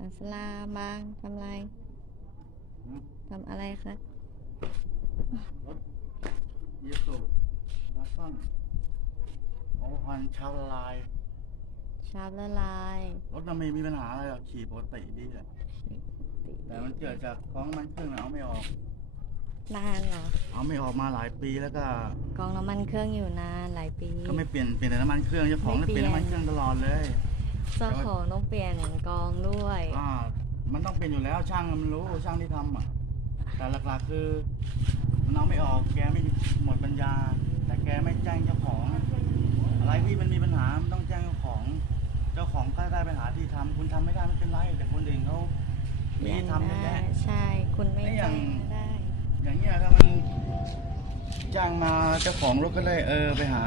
อัสลามบางทำอะไรทำอะไรคะรถยีสุมาสั้นโอ้พันชาวละลายชาร์ปละลายรถมันไม่มีปัญหาอะไรหรอขี่ปกติดีแหละแต่มันเกิดจากกล้องมันเครื่องเอาไม่ออกนานเหรอเอาไม่ออกมาหลายปีแล้วก็กองน้ำมันเครื่องอยู่นานหลายปี ก็ไม่เปลี่ยนเปลี่ยนแต่น้ำมันเครื่องเจ้าของเปลี่ยนน้ำมันเครื่องตลอดเลย เจ้าของต้องเปลี่ยนกองด้วย อ่า มันต้องเป็นอยู่แล้วช่างมันรู้ช่างที่ทำอะ แต่หลักๆคือมันเอาไม่ออกแกไม่หมดปัญญา แต่แกไม่แจ้งเจ้าของ อะไรที่มันมีปัญหามันต้องแจ้งเจ้าของ เจ้าของก็ได้ไปหาที่ทำคุณทำไม่ได้ไม่เป็นไรแต่คนอื่นเขามีที่ทำเยอะแยะ ใช่ คุณไม่ไอ้อแจ้ย่างงไม่ได้ อย่างเงี้ยถ้ามัน จ้างมาเจ้าของรถก็เลยเออไปหา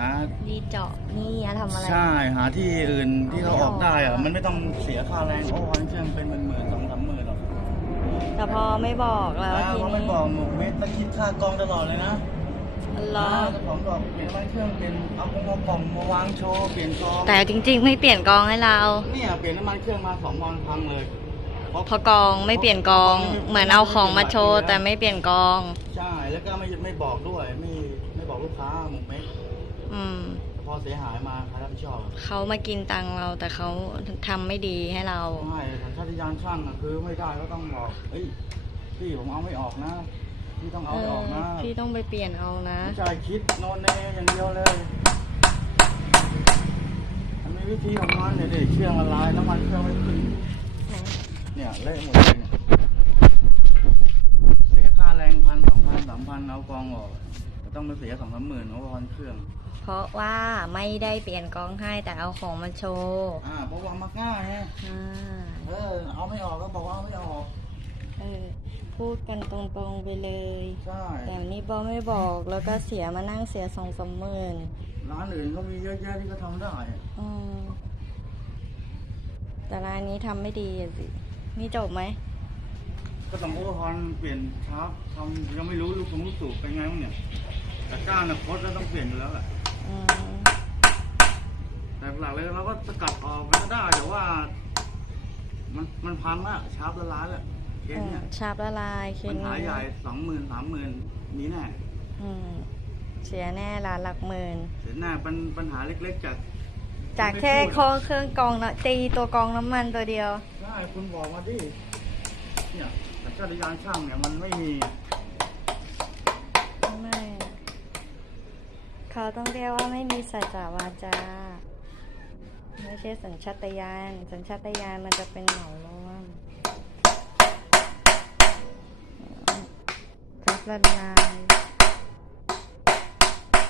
ดีเจาะนี่อะทำอะไร ใช่หาที่อื่นที่เขาออกได้อะเอาไม่ออกมันไม่ต้องเสียค่าแรงโอ้วันเครื่องเป็นหมื่นๆสองสามหมื่นหรอกแต่พอไม่บอกแล้วอ่าทีเพราะมันนี้บอกหมกเม็ดแล้วคิดค่ากองตลอดเลยนะเหรออ่าเจ้าของบอกเปลี่ยนน้ำมันเครื่องเปลี่ยนเอากระป๋องมาวางโชว์เปลี่ยนกองแต่จริง ๆ ไม่เปลี่ยนกองให้เราเนี่ยเปลี่ยนน้ำมันเครื่องมาสองวันพังเลย เพราะเพอกองไม่เปลี่ยนกอง เหมือนเอาของมาโชว์แต่ไม่เปลี่ยนกอง ใช่ แล้วก็ไม่ไม่บอกด้วย ไม่ไม่บอกลูกค้าหมกเม็ดอืม พอเสียหายมาใครรับผิดชอบเขามากินตังค์เราแต่เขาทำไม่ดีให้เรา ใช่สัญชาตญาณช่างอะคือไม่ได้ก็ต้องบอกเฮ้ยพี่ผมเอาไม่ออกนะ พี่ต้องเอาเอไม่อออกนะพี่ต้องไปเปลี่ยนเอานะไม่ใช่คิดโนนเนอย่างเดียวเลยมันมีวิธีของมันเนี่ยดิเครื่องละลายน้ำมันเครื่องไม่ขึ้น เนี่ยเละหมดเลยเนี่ยเสียค่าแรงพันสองพันสามพันเอากองออกแต่ต้องมาเสียสองสามหมื่นเอาพันเครื่อง เพราะว่าไม่ได้เปลี่ยนกองให้แต่เอาของมาโชว์อ่าเพราะวางมาง่ายไงอ่าเออเอาไม่ออกก็บอกว่าเอาไม่ออกเออพูดกันตรงๆไปเลย ใช่แต่นี่บอไม่บอกแล้วก็เสียมานั่งเสียสองสามหมื่นร้านอื่นก็มีเยอะแยะที่เขาทำได้ อืมแต่ร้านนี้ทำไม่ดีอะสิ นี่จบไหม ก็ต้องโอเวอร์ฮอนเปลี่ยนชาร์ปทำยังไม่รู้ลูกทรงลูกสูบเป็นไงบ้างเนี่ยแต่ก้านนะโคตรก็ต้องเปลี่ยนอยู่แล้วแหละอืมแต่หลักเลยเราก็สกัดออกมันก็ได้แต่ว่า มันมันพังละชาร์ปละล้านละเคสเนี่ยชาบละลายเคปัญนหานี้ใหญ่สองหมื่นสามหมื่นนี้แน่อืมเสียแน่ร้านหลักหมื่น เสียหน้าปัญปัญหาเล็กๆจากจากแค่ไม่พูดโคเครื่องกรองนะตีตัวกรองน้ำมันตัวเดียวใช่ คุณบอกมาดิเนี่ยแต่ชาติยานช่างเนี่ยมันไม่มีไม่เขาต้องเรียกว่าไม่มีสัจจาวาจา ไม่ใช่สัญชาตญาณสัญชาตญาณมันจะเป็นเหมารวมทับละลาย